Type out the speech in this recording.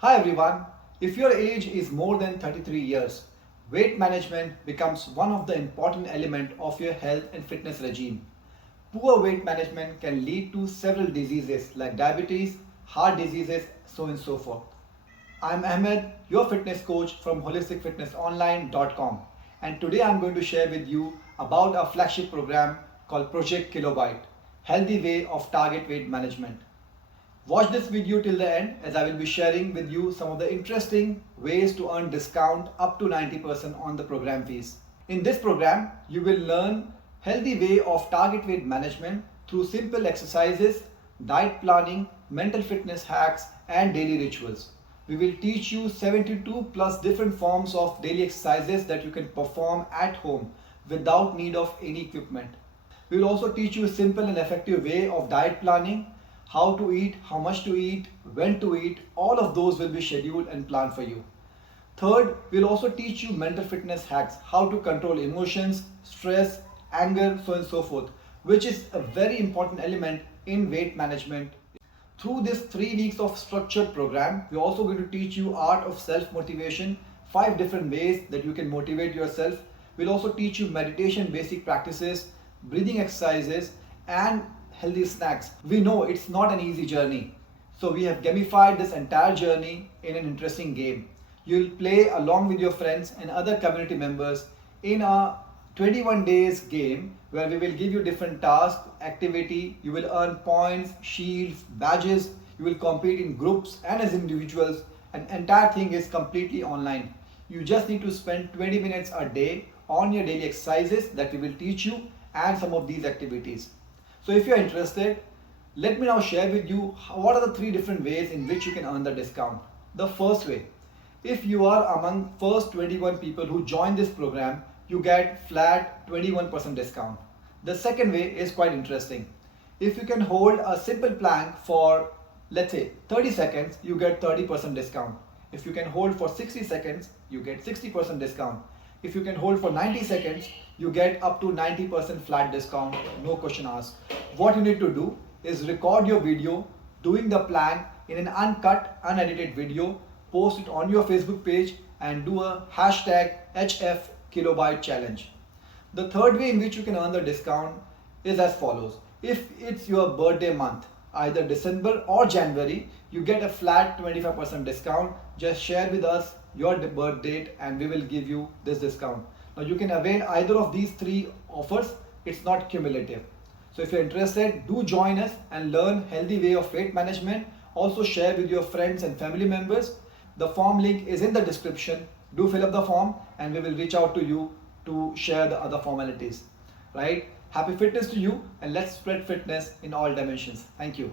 Hi everyone, if your age is more than 33 years, weight management becomes one of the important elements of your health and fitness regime. Poor weight management can lead to several diseases like diabetes, heart diseases, so on and so forth. I'm Ahmed, your fitness coach from holisticfitnessonline.com, and today I'm going to share with you about our flagship program called Project KiloBite, Healthy Way of Target Weight Management. Watch this video till the end as I will be sharing with you some of the interesting ways to earn discount up to 90% on the program fees. In this program, you will learn healthy way of target weight management through simple exercises, diet planning, mental fitness hacks and daily rituals. We will teach you 72 plus different forms of daily exercises that you can perform at home without need of any equipment. We will also teach you a simple and effective way of diet planning, how to eat, how much to eat, when to eat, all of those will be scheduled and planned for you. Third, we'll also teach you mental fitness hacks, how to control emotions, stress, anger, so on and so forth, which is a very important element in weight management. Through this 3 weeks of structured program, we're also going to teach you art of self-motivation, 5 different ways that you can motivate yourself. We'll also teach you meditation basic practices, breathing exercises, and healthy snacks. We know it's not an easy journey, so we have gamified this entire journey in an interesting game. You'll play along with your friends and other community members in a 21 days game where we will give you different tasks, activity, you will earn points, shields, badges, you will compete in groups and as individuals, and entire thing is completely online. You just need to spend 20 minutes a day on your daily exercises that we will teach you and some of these activities. So if you're interested, let me now share with you what are the 3 different ways in which you can earn the discount. The first way, if you are among first 21 people who join this program, you get flat 21% discount. The second way is quite interesting. If you can hold a simple plank for, let's say, 30 seconds, you get 30% discount. If you can hold for 60 seconds, you get 60% discount. If you can hold for 90 seconds, you get up to 90% flat discount, no question asked. What you need to do is record your video doing the plank in an uncut, unedited video, post it on your Facebook page and do a hashtag HFKiloBiteChallenge. The third way in which you can earn the discount is as follows. If it's your birthday month, either December or January, you get a flat 25% discount. Just share with us your birth date and we will give you this discount. Now you can avail either of these 3 offers. It's not cumulative. So if you're interested, do join us and learn healthy way of weight management. Also share with your friends and family members. The form link is in the description. Do fill up the form and we will reach out to you to share the other formalities. Right? Happy fitness to you and let's spread fitness in all dimensions. Thank you.